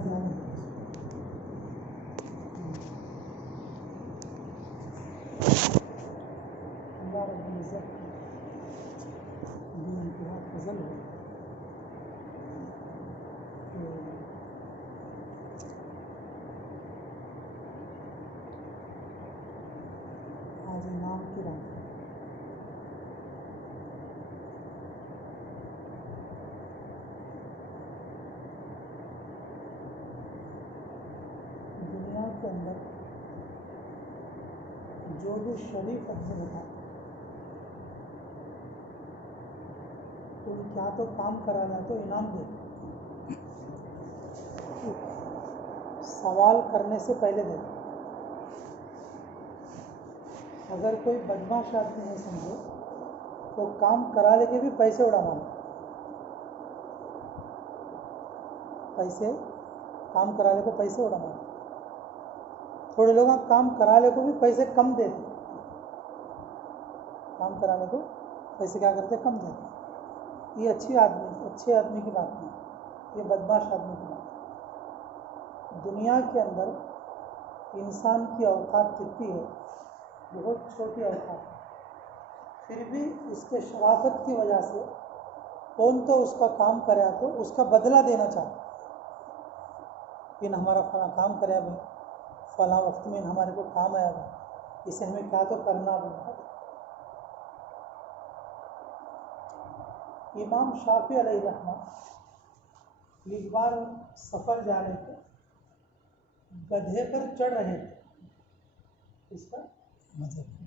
अध्याय है। अल्लाह रब्बुल इज़्ज़त की बेइंतहा फज़ल है कि आज इनाम की रात है। दुनिया के अंदर जो भी शरीफ आदमी होता है तो क्या तो काम करा जाए तो इनाम दे, सवाल करने से पहले दे। अगर कोई बदमाश आदमी नहीं समझे तो काम करा लेके भी पैसे उड़ा मांगे, पैसे काम करा ले को पैसे उड़ा मांगे। थोड़े लोग काम करा ले को भी पैसे कम देते, काम कराने को पैसे क्या करते कम देते। ये अच्छे आदमी की बात नहीं, ये बदमाश आदमी की बात है। दुनिया के अंदर इंसान की औकात कितनी है, बहुत छोटी औकात है, फिर भी उसके शराफत की वजह से कौन तो उसका काम करे तो उसका बदला देना चाहता। इन हमारा फला काम करे भाई, फला वक्त में हमारे को काम आया भाई, इसे हमें क्या तो करना होगा। इमाम शाफी अलैहि रहमत एक बार सफ़र जा रहे थे, गधे पर चढ़ रहे थे, इस पर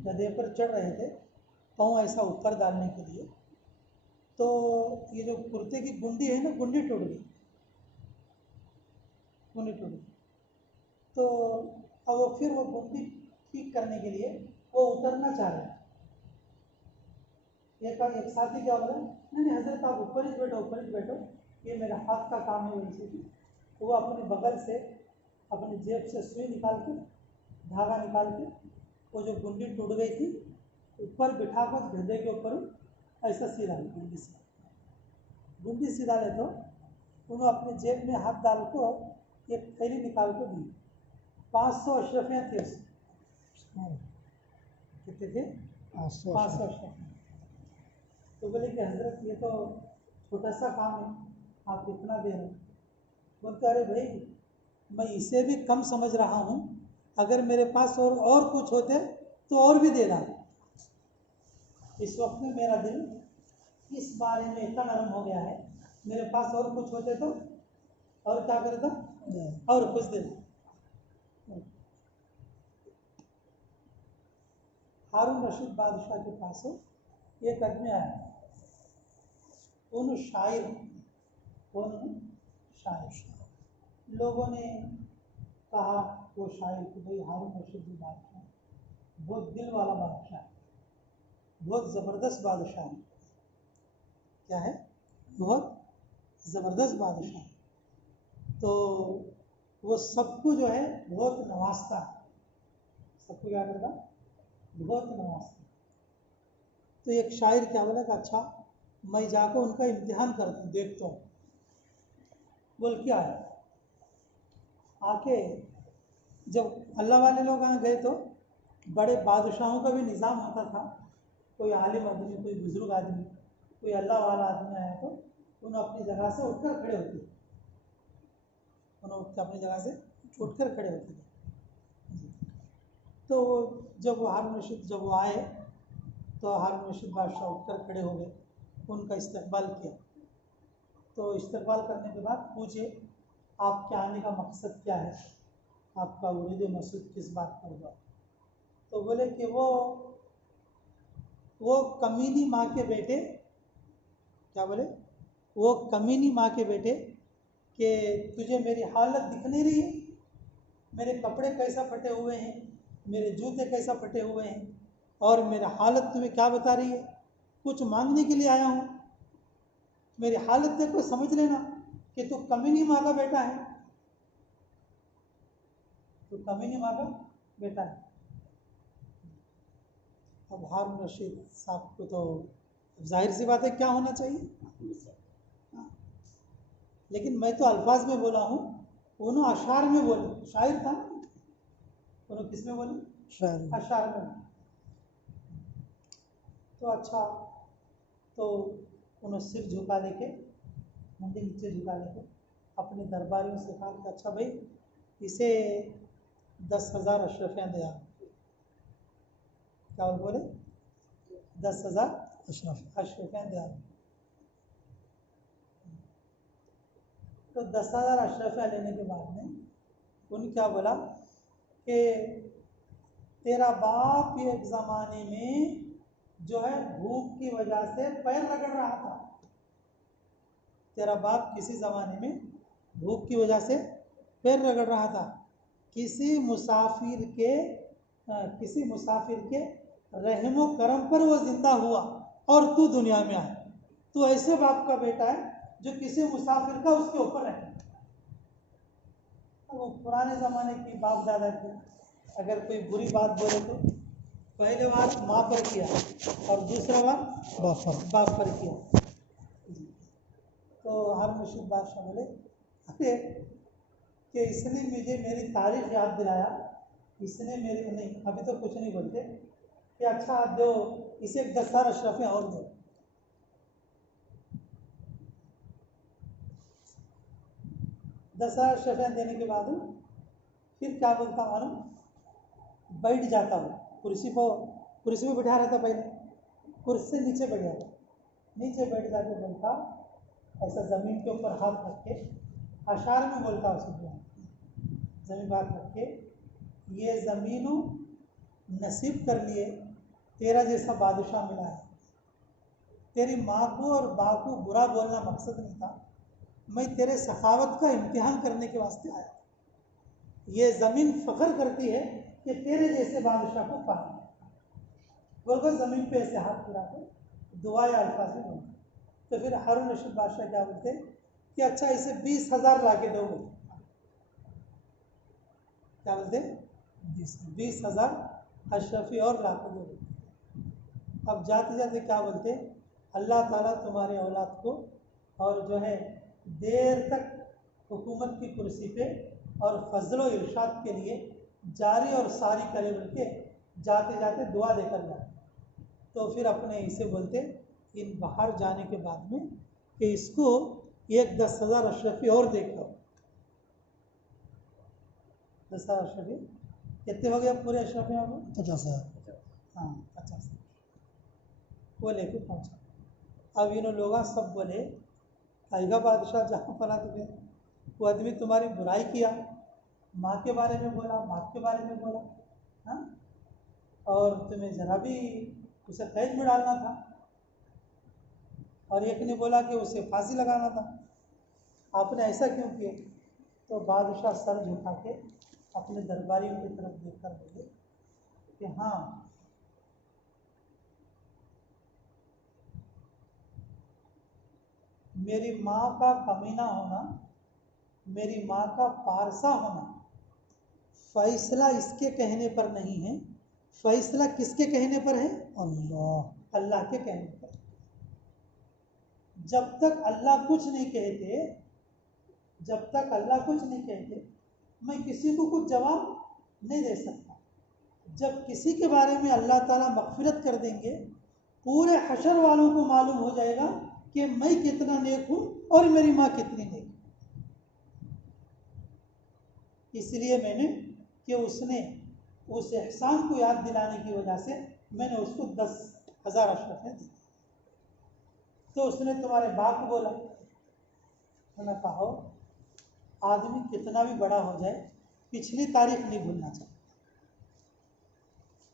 गधे पर चढ़ रहे थे पाँव ऐसा ऊपर डालने के लिए। तो ये जो कुर्ते की गुंडी है ना, गुंडी टूट गई। तो अब वो फिर वो गुंडी ठीक करने के लिए वो उतरना चाह रहे हैं। एक साथी क्या बोला, नहीं हजरत आप ऊपर ही बैठो, ये मेरा हाथ का काम है। वैसे भी तो वो अपने बगल से अपनी जेब से सुई निकाल के, धागा निकाल के, वो जो गुंडी टूट गई थी ऊपर बिठा कर गधे के ऊपर ऐसा सीधा गुंडी सीधा ले। तो उन्होंने अपनी जेब में हाथ डाल को एक थैली निकाल को दी। 500 अशरफियाँ थी उसमें। कितने थे? 500 अशरफियाँ। तो बोले कि हजरत ये तो छोटा सा काम है, आप इतना दे रहे। बोलते अरे भाई मैं इसे भी कम समझ रहा हूँ, अगर मेरे पास और कुछ होते तो और भी दे रहा। इस वक्त में मेरा दिल इस बारे में इतना नरम हो गया है, मेरे पास और कुछ होते तो और क्या करता, और कुछ देता। हारून रशीद बादशाह के पास एक आदमी आया, उन शायर लोगों ने कहा वो शायर कि भाई हारून रशीद बादशाह बहुत दिल वाला बादशाह है, बहुत ज़बरदस्त बादशाह है। क्या है? बहुत ज़बरदस्त बादशाह है। तो वो सबको जो है बहुत नवाजता है, सबको क्या करता, बहुत नवाजता। तो एक शायर क्या बोला कि अच्छा मैं जाकर उनका इम्तिहान करता हूँ, देखता हूँ। बोल क्या है, आके जब अल्लाह वाले लोग वहाँ गए तो बड़े बादशाहों का भी निज़ाम होता था। कोई आलिम आदमी, कोई बुजुर्ग आदमी, कोई अल्लाह वाला आदमी आया तो उन्हें अपनी जगह से उठकर खड़े होते, अपनी जगह से उठकर खड़े होते थे। तो जब हारून रशीद जब वो आए तो हारून रशीद बादशाह उठकर खड़े हो गए, उनका इस्तकबाल किया। तो इस्तकबाल करने के बाद पूछे आपके आने का मकसद क्या है, आपका उरीद मकसूद किस बात पर हुआ। तो बोले कि वो कमीनी माँ के बेटे, क्या बोले, वो कमीनी माँ के बेटे कि तुझे मेरी हालत दिख नहीं रही है, मेरे कपड़े कैसा फटे हुए हैं, मेरे जूते कैसा फटे हुए हैं, और मेरा हालत तुम्हें क्या बता रही है। कुछ मांगने के लिए आया हूँ, मेरी हालत देखो, समझ लेना कि तू कमीनी माँ का बेटा है, तू कमीनी माँ का बेटा है। अब हारून रशीद साहब को तो जाहिर सी बात है क्या होना चाहिए, लेकिन मैं तो अल्फाज में बोला हूँ उन्होंने अशार में बोले, शायर था, उन्होंने किस में बोले? शायर अशार में। तो अच्छा, तो उन्होंने सिर झुका लेके, मुंडी नीचे झुका लेके अपने दरबारियों से कहा कि अच्छा भाई, इसे 10,000 अशरफियाँ दे आप। क्या बोले? 10,000 अशरफियाँ दे आप। तो 10,000 अशरफियाँ लेने के बाद में उन्होंने क्या बोला कि तेरा बाप एक ज़माने में जो है भूख की वजह से पैर रगड़ रहा था। तेरा बाप किसी ज़माने में भूख की वजह से पैर रगड़ रहा था। किसी मुसाफिर के रहमो करम पर वो जिंदा हुआ और तू दुनिया में आया। तू ऐसे बाप का बेटा है जो किसी मुसाफिर का उसके ऊपर रहता है। वो पुराने ज़माने की बाप दादा की अगर कोई बुरी बात बोले तो पहले बार माँ पर किया और दूसरा बार बाप पर किया। तो हारून रशीद बादशाह बोले अरे कि इसने मुझे मेरी तारीफ याद दिलाया, इसने मेरी नहीं, अभी तो कुछ नहीं बोलते कि अच्छा दो इसे 10,000 अशरफियाँ और दो। 10,000 अशरफियाँ देने के बाद फिर क्या बोलता मालूम, बैठ जाता हूँ कुर्सी में बैठा रहता, पहले कुर्सी से नीचे बैठ जाता, नीचे बैठ जाके बोलता ऐसा ज़मीन के ऊपर हाथ रख के, अशार में बोलता उसे, ज़मीन पर हाथ रख के, ये ज़मीनों नसीब कर लिए तेरा जैसा बादशाह मिला है। तेरी माँ को और बाप को बुरा बोलना मकसद नहीं था, मैं तेरे सखावत का इम्तिहान करने के वास्ते आया। ये ज़मीन फ़ख्र करती है कि तेरे जैसे बादशाह को पाया। बोलकर ज़मीन पे ऐसे हाथ फिरा कर दुआ या अल्फाज में बोलते। तो फिर हारून रशीद बादशाह क्या बोलते कि अच्छा इसे 20,000 ला के दोगे। क्या बोलते? 20,000 अशरफी और ला के दोगे। अब जाते जाते क्या बोलते, अल्लाह ताला तुम्हारे औलाद को और जो है देर तक हुकूमत की कुर्सी पे और फजलो इरशाद के लिए जारी और सारी करे, बोल के जाते जाते दुआ देकर जाते। तो फिर अपने इसे बोलते इन बाहर जाने के बाद में कि इसको एक 10,000 अशरफी और देखो। 10,000 अशरफी कितने हो गए पूरे अशरफी? 50,000। हाँ 50 वो लेके पहुँचा। अब इन लोग सब बोले आएगा बादशाह जहाँ फला तुम्हें, वो आदमी तुम्हारी बुराई किया, माँ के बारे में बोला, बाप के बारे में बोला, हाँ, और तुम्हें जरा भी उसे कैद में डालना था, और एक ने बोला कि उसे फांसी लगाना था, आपने ऐसा क्यों किया? तो बादशाह सर झुका के अपने दरबारियों की तरफ देखकर बोले कि हाँ, मेरी माँ का कमीना होना, मेरी माँ का पारसा होना, फैसला इसके कहने पर नहीं है, फैसला किसके कहने पर है? अल्लाह के कहने पर। जब तक अल्लाह कुछ नहीं कहते, जब तक अल्लाह कुछ नहीं कहते, मैं किसी को कुछ जवाब नहीं दे सकता। जब किसी के बारे में अल्लाह ताला मग़फ़िरत कर देंगे, पूरे हशर वालों को मालूम हो जाएगा कि मैं कितना नेक हूँ और मेरी माँ कितनी नेक। इसलिए मैंने कि उसने उस एहसान को याद दिलाने की वजह से मैंने उसको 10,000 अशरफियाँ दी। तो उसने तुम्हारे बाप को बोला, मैंने कहा आदमी कितना भी बड़ा हो जाए पिछली तारीख नहीं भूलना चाहिए।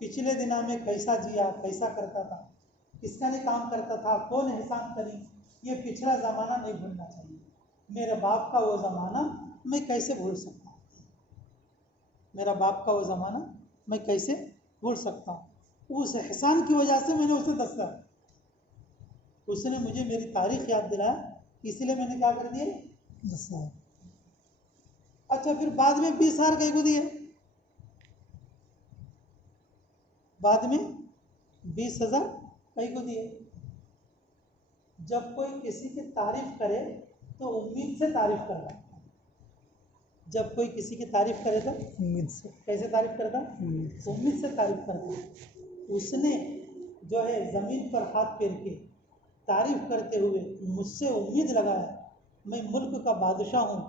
पिछले दिनों में कैसा जिया, कैसा करता था, किसका नहीं काम करता था, कौन एहसान करी, ये पिछला ज़माना नहीं भूलना चाहिए। मेरे बाप का वो ज़माना मैं कैसे भूल सकता हूँ, मेरा बाप का वो ज़माना मैं कैसे भूल सकता हूँ। उस एहसान की वजह से मैंने उसे दसा, उसने मुझे मेरी तारीख याद दिलाया, इसलिए मैंने क्या कर दिया, दसा। अच्छा फिर बाद में 20,000 कहीं को दिए, बाद में 20,000 कहीं को दिए। जब कोई किसी की तारीफ करे तो उम्मीद से तारीफ करना, जब कोई किसी की तारीफ करे तो उम्मीद से, कैसे तारीफ करता? उम्मीद से तारीफ करता। उसने जो है ज़मीन पर हाथ फेर के तारीफ करते हुए मुझसे उम्मीद लगाया, मैं मुल्क का बादशाह हूँ,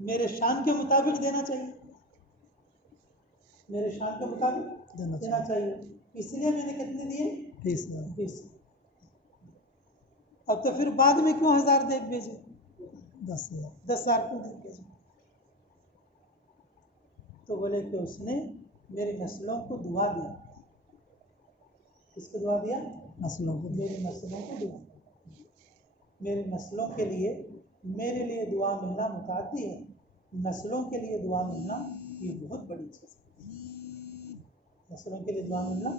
मेरे शान के मुताबिक देना चाहिए, मेरे शान के मुताबिक देना चाहिए। इसलिए मैंने कितने दिए? 20। अब तो फिर बाद में क्यों 1000 दे भेजे? 10,000 क्यों दे भेजे? तो बोले कि उसने मेरी नस्लों को दुआ दिया। किसको दुआ दिया? नस्लों को। मेरी नस्लों को दुआ। मेरी नस्लों के लिए, मेरे लिए दुआ मिलना मुताद्दी है, नस्लों के लिए दुआ मिलना ये बहुत बड़ी चीज़ है। नस्लों के लिए दुआ मिलना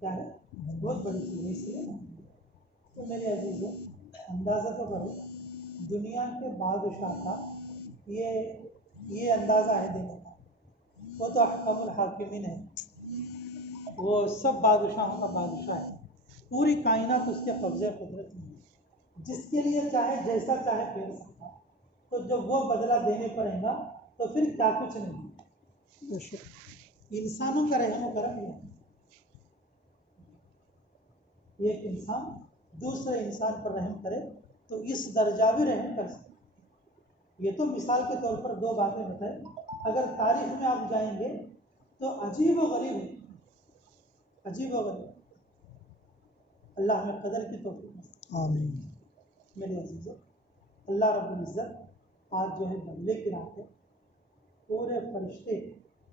क्या है? बहुत बड़ी चीज़ है। इसलिए तो मेरे अजीज़ों, अंदाज़ा तो करो, दुनिया के बादशाह का ये अंदाज़ा है देने का। वो तो अहकमुल हाकिमीन है, वो सब बादशाहों का बादशाह है, पूरी कायनात उसके कब्ज़े कुदरत में है, जिसके लिए चाहे जैसा चाहे फेर सकता। तो जब वो बदला देने पड़ेगा तो फिर क्या कुछ नहीं। इंसानों का रहम करम है, एक इंसान दूसरे इंसान पर रहम करे तो इस दर्जा भी रहम कर सकते। ये तो मिसाल के तौर पर दो बातें बताएं, अगर तारीफ में आप जाएंगे तो अजीब व गरीब है, अजीब व गरीब। अल्लाह हमें कदर की तौफीक। आमीन। मेरे अजीज़ों, अल्लाह रब्बुल इज़्ज़त आज जो है बदले की रात है, पूरे फरिश्ते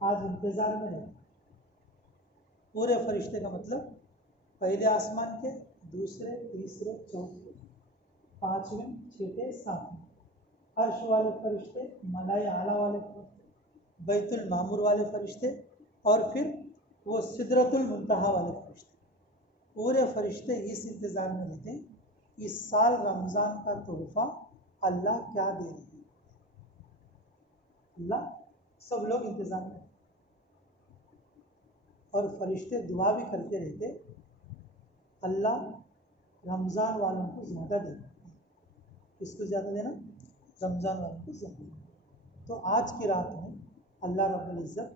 आज इंतज़ार में रहे। पूरे फरिश्ते का मतलब पहले आसमान के, दूसरे, तीसरे, चौथे, पाँचवें, छठे, सातवें, अर्श वाले फरिश्ते, मलाए आला वाले फरिश्ते, बैतुल मामूर वाले फरिश्ते, और फिर वो सिदरतुल मुंतहा वाले फरिश्ते। पूरे फरिश्ते इस इंतज़ार में रहते हैं इस साल रमज़ान का तोहफा अल्लाह क्या दे रहे हैं। अल्लाह, सब लोग इंतज़ार में, और फरिश्ते दुआ भी करते रहते, अल्लाह रमज़ान वालों को ज़्यादा देना। किसको ज़्यादा देना? रमज़ान वालों को ज़्यादा देना। तो आज की रात में अल्लाह रब्बुल इज़्ज़त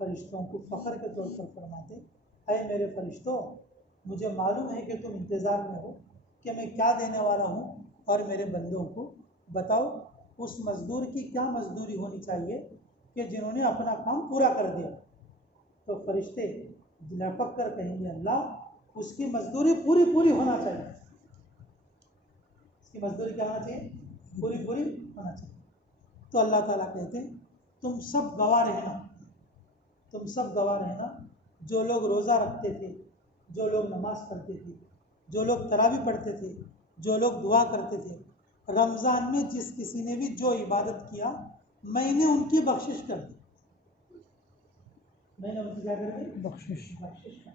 फरिश्तों को फ़ख्र के तौर पर फरमाते, ऐ मेरे फरिश्तों, मुझे मालूम है कि तुम इंतज़ार में हो कि मैं क्या देने वाला हूँ, और मेरे बंदों को बताओ उस मज़दूर की क्या मज़दूरी होनी चाहिए कि जिन्होंने अपना काम पूरा कर दिया। तो फरिश्ते लपक कर कहेंगे, अल्लाह उसकी मज़दूरी पूरी पूरी होना चाहिए, उसकी मज़दूरी क्या होना चाहिए? पूरी पूरी होना चाहिए। तो अल्लाह ताला कहते हैं, तुम सब गवाह रहना, तुम सब गवाह रहना, जो लोग रोज़ा रखते थे, जो लोग नमाज पढ़ते थे, जो लोग तरावी पढ़ते थे, जो लोग दुआ करते थे, रमज़ान में जिस किसी ने भी जो इबादत किया, मैंने उनकी बख्शिश कर दी। मैंने उनकी क्या कर दी? बख्शिश कर।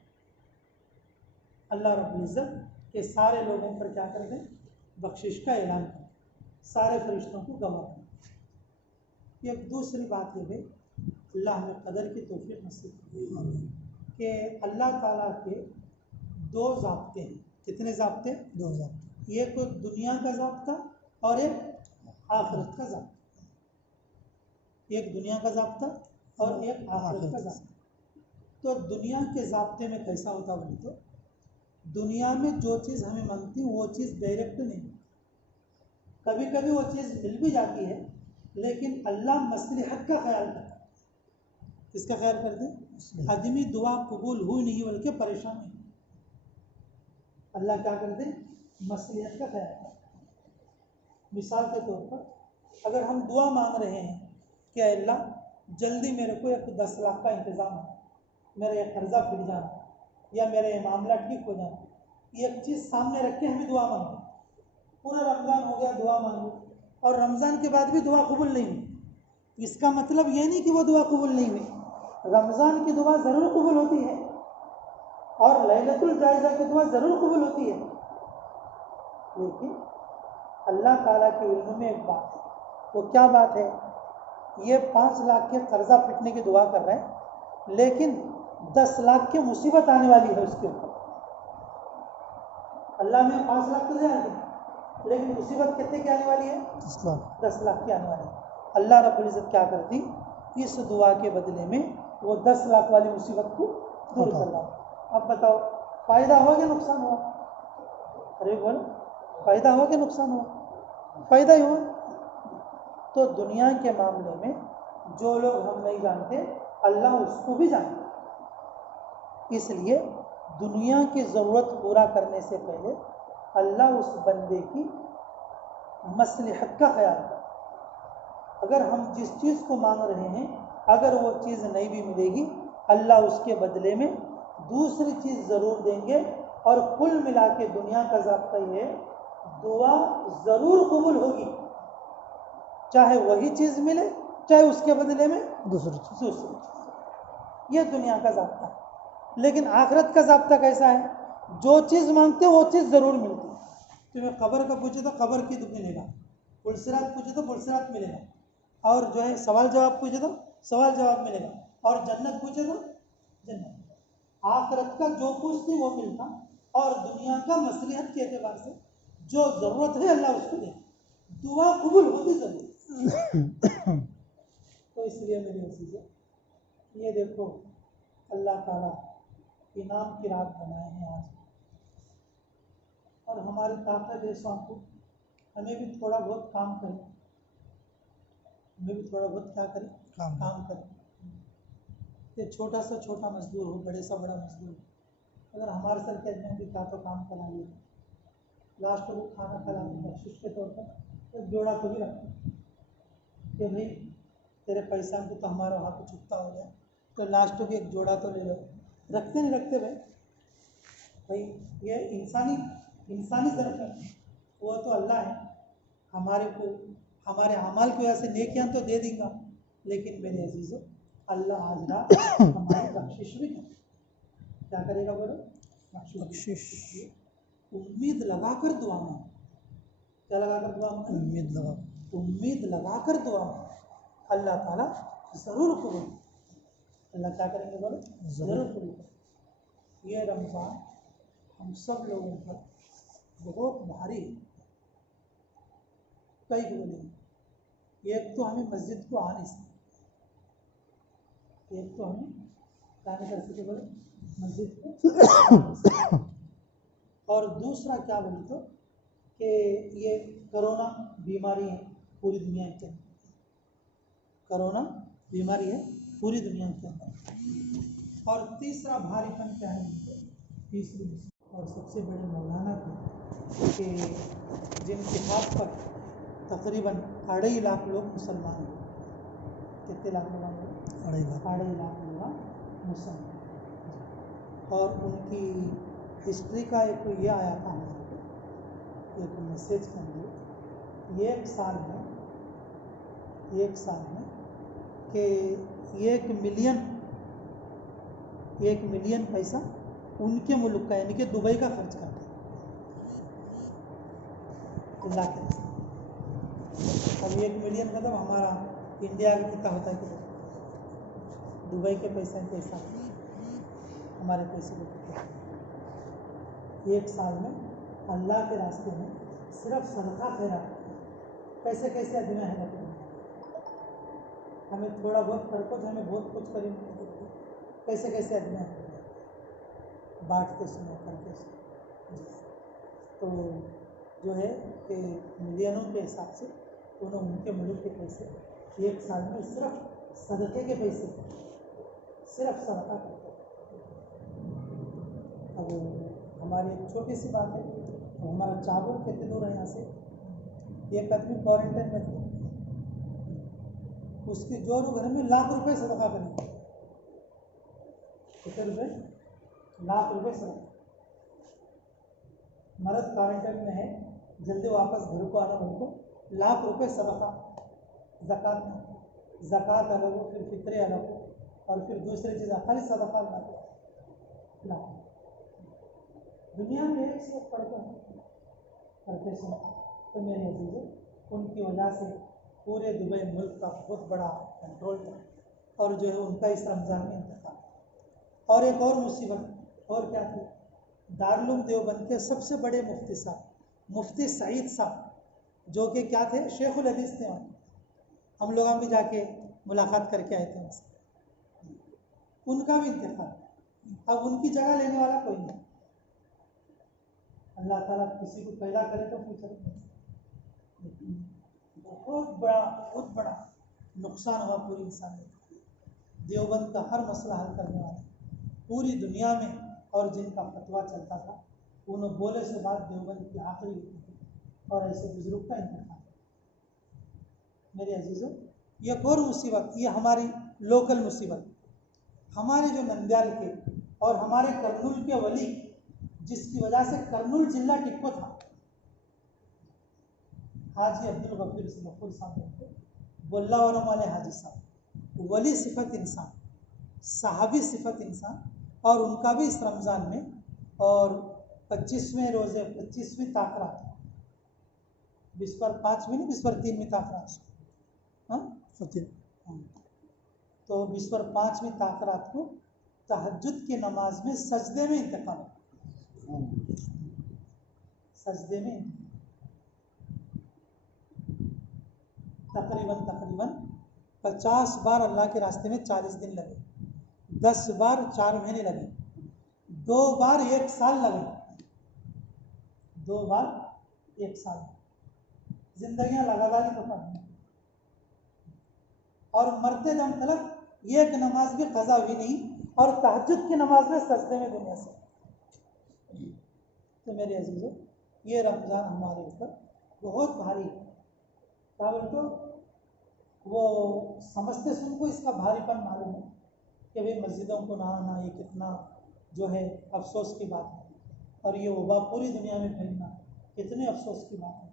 अल्लाह रब्बुल इज़्ज़त के सारे लोगों पर क्या कर दें? बख्शिश का ऐलान करें, सारे फरिश्तों को गवाह करें। एक दूसरी बात ये है, अल्लाह हमें कदर की तौफीक नसीब करे कि अल्लाह ताला के दो ज़ाब्ते हैं। कितने ज़ाब्ते? 2 ज़ाब्ते। एक दुनिया का ज़ाब्ता और एक आखिरत का ज़ाब्ता। एक दुनिया का ज़ाब्ता और एक आखिरत का ज़ाब्ता। तो दुनिया के ज़ाब्ते में कैसा होता बोले तो, दुनिया में जो चीज़ हमें मांगती वो चीज़ डायरेक्ट नहीं, कभी कभी वो चीज़ मिल भी जाती है, लेकिन अल्लाह मसलहत का ख्याल करता है। किसका ख्याल करते हैं? आदमी दुआ कबूल हुई नहीं बल्कि परेशानी। अल्लाह क्या करते हैं? मसलहत का ख्याल करते हैं। मिसाल के तौर पर अगर हम दुआ मांग रहे हैं कि अल्लाह जल्दी मेरे को एक 10 लाख का इंतज़ाम हो, मेरा एक कर्जा फिर जाना, या मेरा ये मामला ठीक हो जाना, एक चीज़ सामने रख के हमें दुआ मांगे। पूरा रमज़ान हो गया दुआ मांगे, और रमज़ान के बाद भी दुआ कबूल नहीं हुई। इसका मतलब ये नहीं कि वो दुआ कबूल नहीं हुई, रमज़ान की दुआ ज़रूर कबूल होती है, और लैलतुल जायज़ा की दुआ ज़रूर कबूल होती है। लेकिन अल्लाह ताला के इल्म में एक बात है, वो क्या बात है? ये 5 लाख के कर्जा फिटने की दुआ कर रहे हैं, लेकिन 10 लाख की मुसीबत आने वाली है उसके ऊपर। अल्लाह में 5 लाख तो दे आते, लेकिन मुसीबत कितने की आने वाली है? 10 लाख की आने वाली है। अल्लाह रब्बुल इज़्ज़त क्या करती, इस दुआ के बदले में वो 10 लाख वाली मुसीबत को दूर कर रहा। अब बताओ फ़ायदा हुआ कि नुकसान हुआ? अरे बोलो, फ़ायदा हुआ कि नुकसान हुआ? फ़ायदा ही हुआ। तो दुनिया के मामले में जो लोग हम नहीं जानते, अल्लाह उसको भी जानता। इसलिए दुनिया की ज़रूरत पूरा करने से पहले अल्लाह उस बंदे की मसलहत का ख्याल रखता। अगर हम जिस चीज़ को मांग रहे हैं, अगर वो चीज़ नहीं भी मिलेगी, अल्लाह उसके बदले में दूसरी चीज़ ज़रूर देंगे। और कुल मिला के दुनिया का ज़ाब्ता ये है, दुआ ज़रूर कबूल होगी, चाहे वही चीज़ मिले, चाहे उसके बदले में दूसरी चीज़। ये दुनिया का ज़ाब्ता है। लेकिन आखिरत का ज़ाब्ता कैसा है? जो चीज़ मांगते वो चीज़ ज़रूर मिलती। तुम्हें कब्र का पूछे तो कब्र की मिलेगा, पुलसिरात पूछे तो पुलसिरात मिलेगा, और जो है सवाल जवाब पूछे तो सवाल जवाब मिलेगा, और जन्नत पूछे तो जन्नत। आखिरत का जो कुछ थी वो मिलता, और दुनिया का मसलिहत के एतबार से जो ज़रूरत है अल्लाह उसको दे, दुआ कबूल होती ज़रूर। तो इसलिए मेरी अज़ीज़ों, ये देखो अल्लाह ताला इनाम की रात बनाए हैं आज, और हमारी ताकत है को हमें भी थोड़ा बहुत काम करें, हमें भी थोड़ा बहुत क्या करें, काम करें। ये छोटा सा छोटा मजदूर हो, बड़े सा बड़ा मजदूर हो, अगर हमारे सर के आदमी भी क्या तो काम करा लिया, लास्ट को खाना खिला बख्शिश के तौर पर एक जोड़ा तो भी रखते कि भाई तेरे पैसा को तो हमारा वहाँ पे चुकता हो गया, तो लास्ट को एक जोड़ा तो ले लो। रखते नहीं रखते भाई, ये इंसानी ज़रूरत है। वो तो अल्लाह है, हमारे अमाल की वजह से नेकियां तो दे देगा, लेकिन मेरे अजीज़ों अल्लाह आज रात हमारी बख्शिश भी करे। क्या करेगा बोलो? बख्शिश। उम्मीद लगाकर दुआ में, क्या लगाकर दुआ में? उम्मीद लगाकर दुआ में अल्लाह ताला ज़रूर कबूल। अल्लाह क्या करेंगे बोलो? ज़रूर कबूल। ये रमज़ान हम सब लोगों पर बहुत भारी, कई बोलेंगे। एक तो हमें मस्जिद को आ नहीं सकते, एक तो हमें क्या नहीं कर सकते बोले, मस्जिद को। और दूसरा क्या बोले तो कि ये कोरोना बीमारी है पूरी दुनिया के अंदर, कोरोना बीमारी है पूरी दुनिया के अंदर। और तीसरा भारीपन क्या है इनको, तीसरी और सबसे बड़े मौलाना के जिनके हाथ पर तकरीबन 2.5 लाख लोग मुसलमान हैं। कितने लाख लोग? 2.5 लाख लोग मुसलमान। और उनकी हिस्ट्री का एक ये आया था हमारे को, एक मैसेज के अंदर, एक साल में कि 1 मिलियन पैसा उनके मुल्क का, यानी कि दुबई का खर्च करते अल्लाह के। अब 1 मिलियन मतलब हमारा इंडिया का कितना होता है कि दुबई के पैसे के हिसाब से हमारे पैसे को कितना, 1 साल में अल्लाह के रास्ते में सिर्फ सदका खैरात कैसे कैसे आदमी है। हमें थोड़ा बहुत कर कुछ, हमें बहुत कुछ करें, कैसे कैसे आदमी बांटते समय करते समय। तो जो है कि मिलियनों के हिसाब से उन्होंने उनके मुल्क के पैसे 1 साल में सिर्फ सदक़े के पैसे, सिर्फ सदका करते। अब हमारी एक छोटी सी बात है, तो हमारा चाबुल कितने दूर है यहाँ से, एक आदमी क्वारंटाइन में थे, उसके जोरू घर में लाख रुपए सदका करेंगे। कितने रुपए? लाख रुपए सदका। मर्द क्वारंटाइन में है, जल्दी वापस घर को आना, उनको लाख रुपए सदका। ज़कात में ज़कात अलग हो, फिर फित्रे अलग हो, और फिर दूसरी चीज़ खाली सदका लाख। दुनिया में एक से पढ़ते हैं करते समय। तो मेरे अजीज़ों, उनकी वजह से पूरे दुबई मुल्क का बहुत बड़ा कंट्रोल था, और जो है उनका इस रमज़ान में इंतकाल। और एक और मुसीबत और क्या थी, दारुल देवबंद के सबसे बड़े मुफ्ती साहब, मुफ्ती सईद साहब, जो कि क्या थे, शेखुल हदीस थे, हम लोग भी जाके मुलाकात करके आए थे उनसे, उनका भी इंतकाल, अब उनकी जगह लेने वाला कोई नहीं। अल्लाह ताला किसी को पैदा करे तो पूछ सकते, बहुत बड़ा नुकसान हुआ पूरी इंसानियत। देवबंद का हर मसला हल करने वाला पूरी दुनिया में, और जिनका फतवा चलता था उन्होंने बोले से बाद देवबंद की आखिरी होती थी, और ऐसे बुजुर्ग का इंतकाल। मेरे अजीजों, ये एक और मुसीबत, ये हमारी लोकल मुसीबत, हमारे जो नंदयाल के और हमारे कर्नूल के वली, जिसकी वजह से कर्नूल जिला टिक्को था, हाजी अब्दुल गफूर साहब, बोल्लावरम वाले हाजी साहब, वली सिफत इंसान, साहबी सिफत इंसान, और उनका भी इस रमज़ान में और 25वें रोज़े 25वीं ताकरात, बिस्पर 5 में नहीं, बिस्पर 3वीं ताकरात, हाँ तो बिस्पर 5वीं ताकरात को तहज्जुद की नमाज में सजदे में इंतकाल, सजदे में तकरीबन 50 बार अल्लाह के रास्ते में 40 दिन लगे, 10 बार 4 महीने लगे, 2 बार 1 साल लगे, 2 बार 1 साल, जिंदगियां लगातार तो पढ़ी, और मरते दम तक एक नमाज भी कज़ा हुई नहीं, और तहज्जुद की नमाज में सजदे में दुनिया से। तो मेरे अजीजों, ये रमज़ान हमारे ऊपर बहुत भारी है। क्या बोलते, वो समझते से उनको इसका भारीपन मालूम है कि भाई मस्जिदों को ना आना ये कितना जो है अफसोस की बात है, और ये वबा पूरी दुनिया में फैलना कितने अफसोस की बात है,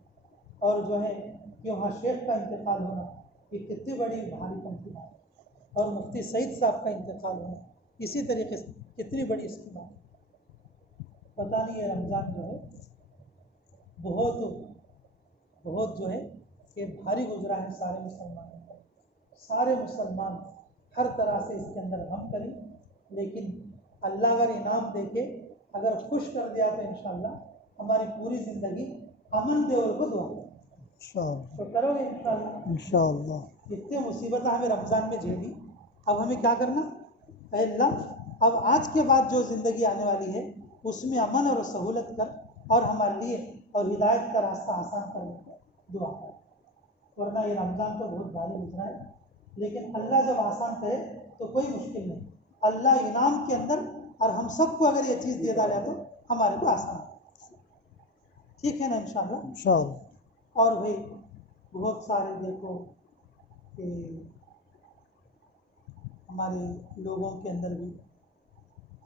और जो है कि वहाँ शेख का इंतकाल होना ये कितनी बड़ी भारीपन की बात है, और मुफ्ती सईद साहब का इंतकाल होना इसी तरीके से कितनी बड़ी इसकी बात है। पता नहीं ये रमज़ान जो है बहुत जो है कि भारी गुजरा है सारे मुसलमानों को। सारे मुसलमान हर तरह से इसके अंदर गम करें, लेकिन अल्लाह अगर इनाम देके अगर खुश कर दिया तो इंशाअल्लाह हमारी पूरी ज़िंदगी अमन दे और को दुआ तो करोगे इंशाअल्लाह। इतनी मुसीबत हमें रमज़ान में झेली, अब हमें क्या करना, अल्लाह अब आज के बाद जो ज़िंदगी आने वाली है उसमें अमन और सहूलत कर, और हमारे लिए और हिदायत का रास्ता आसान करने का दुआ कर, वरना ये रमज़ान तो बहुत भारी गुजरा है, लेकिन अल्लाह जब आसान करे तो कोई मुश्किल नहीं, अल्लाह इनाम के अंदर, और हम सबको अगर ये चीज़ दे डाले तो हमारे को आसान, ठीक है ना इंशाअल्लाह। और भाई बहुत सारे देखो कि हमारे लोगों के अंदर भी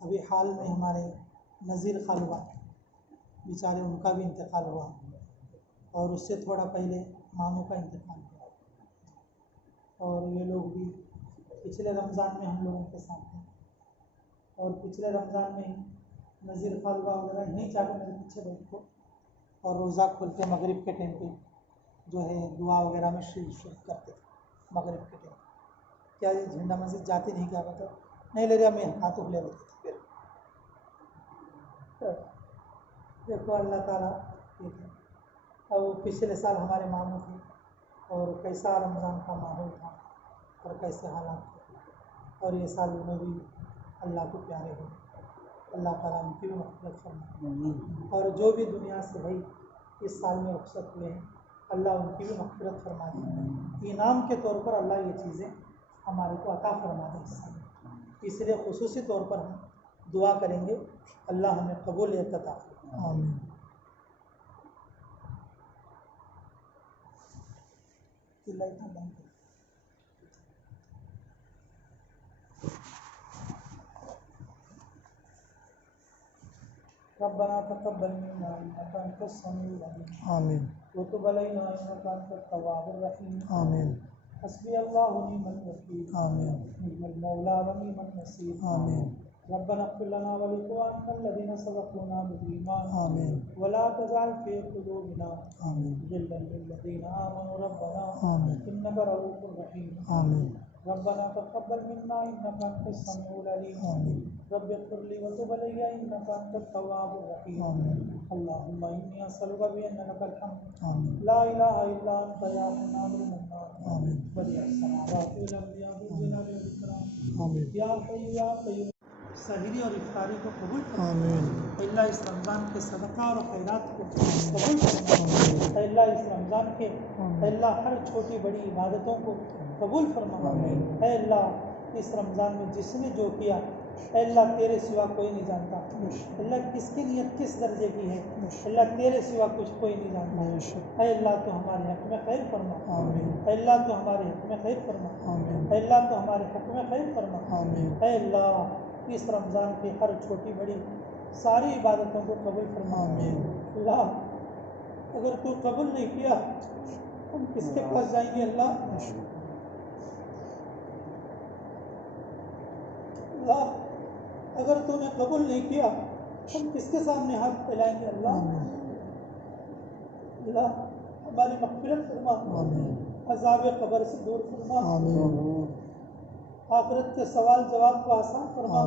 अभी हाल में हमारे नज़ीर खालवा बेचारे, उनका भी इंतकाल हुआ, और उससे थोड़ा पहले मामू का इंतकाल हुआ, और ये लोग भी पिछले रमज़ान में हम लोगों के साथ हैं, और पिछले रमज़ान में नज़ीर खालवा वगैरह यहीं जाकर मेरे पीछे बैठो और रोज़ा खोलते मगरिब के टाइम पे जो है दुआ वगैरह में शिरकत करते थे। मगरिब के टाइम क्या ये झंडा मस्जिद जाती नहीं, क्या कहते नहीं ले रहा, मैं हाथों ले लेते थे। फिर देखो अल्लाह ताला ठीक है। और वो पिछले साल हमारे मामू थे, और कैसा रमज़ान का माहौल था और कैसे हालात थे, और ये साल उन्हें भी अल्लाह को प्यारे हो, अल्लाह ताला उनकी भी मग़फ़िरत फरमाए, और जो भी दुनिया से भाई इस साल में रुख़सत हुए हैं अल्लाह उनकी भी मग़फ़िरत फरमा दे, इनाम के तौर पर अल्लाह ये चीज़ें हमारे को अता फरमा दे इस साल। इसलिए ख़ुसूसी तौर पर हम दुआ करेंगे अल्लाह हमें कबूलियत अता फरमाए। आमीन। रब्बना तक़ब्बल मिन्ना इन्नका अंतस समीउल अलीम। आमीन। व तुब अलैना इन्नका अंतत तव्वाबुर रहीम। आमीन। हस्बी अल्लाहु व निअमल वकील। आमीन। निअमल मौला व निअमल नसीर। आमीन। रब्बना इग़फिर लना व लिइख़वानिना अल्लज़ीना सबक़ूना बिल ईमान। आमीन। व ला तजअल फ़ी क़ुलूबिना ग़िल्लन लिल्लज़ीना आमनू रब्बना इन्नका रऊफ़ुर रहीम। आमीन। रब्बना तक़ब्बल मिन्ना इन्नका अंतस समीउल अलीम रब्बि इग़फिर ली व तुब अलैया इन्नका अंतत तव्वाबुर रहीम अल्लाहुम्मा इन्नी असअलुका बिअन्ना लकल हम्द ला इलाहा इल्ला अंता या मन्नानुल मन्नान बदिअस समावाति वल अर्ज़ि या ज़ुल जलाली वल इकराम या हय्यु या क़य्यूम। सहरी और इफ्तारी को कबूल फरमा। अल्लाह इस रमज़ान के सदका और खैरात को कबूल फरमा। अल्लाह इस रमज़ान के अल्लाह हर छोटी बड़ी इबादतों को कबूल फरमा। अल्लाह इस रमज़ान में जिसने जो किया अल्लाह तेरे सिवा कोई नहीं जानता। अल्लाह किसकी नीयत किस दर्जे की है अल्लाह तेरे सिवा कुछ कोई नहीं जानता। अल्लाह तो हमारे हक़ में खैर फरमा। अल्लाह तो हमारे हक़ में खैर फरमा। अल्लाह तो हमारे हक़ में खैर फरमा। अल्लाह इस रमज़ान की हर छोटी बड़ी सारी इबादतों को कबूल फरमा। अल्लाह अगर तू कबूल नहीं किया हम किसके पास जाएंगे अल्लाह? अल्लाह अगर तूने कबूल नहीं किया हम किसके सामने हाथ फैलाएंगे अल्लाह? अल्लाह हमारी मग़फ़िरत फरमा, अज़ाब क़ब्र से दूर फरमा, आखिरत के सवाल जवाब को आसान फरमा,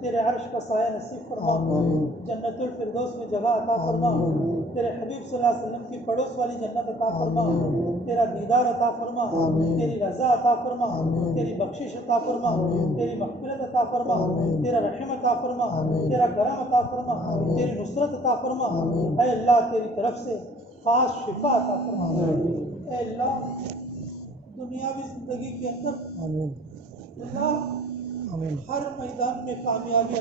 तेरे अर्श का साया नसीब फरमा, जन्नतुल फिरदौस में जगह अता फरमा, तेरे हबीब सल्लल्लाहु अलैहि वसल्लम की पड़ोस वाली जन्नत अता फरमा, तेरा दीदार अता फरमा, तेरी रज़ा अता फरमा, तेरी बख्शिश अता फरमा, तेरी मग़फ़िरत अता फरमा, तेरा रहम अता फरमा, तेरा करम अता फरमा, तेरी नुसरत अता फरमा। ऐ अल्लाह तेरी तरफ से ख़ास शिफा अता फरमा। ऐ अल्लाह दुनियावी ज़िंदगी के अंदर अल्लाह हर मैदान में कामयाबी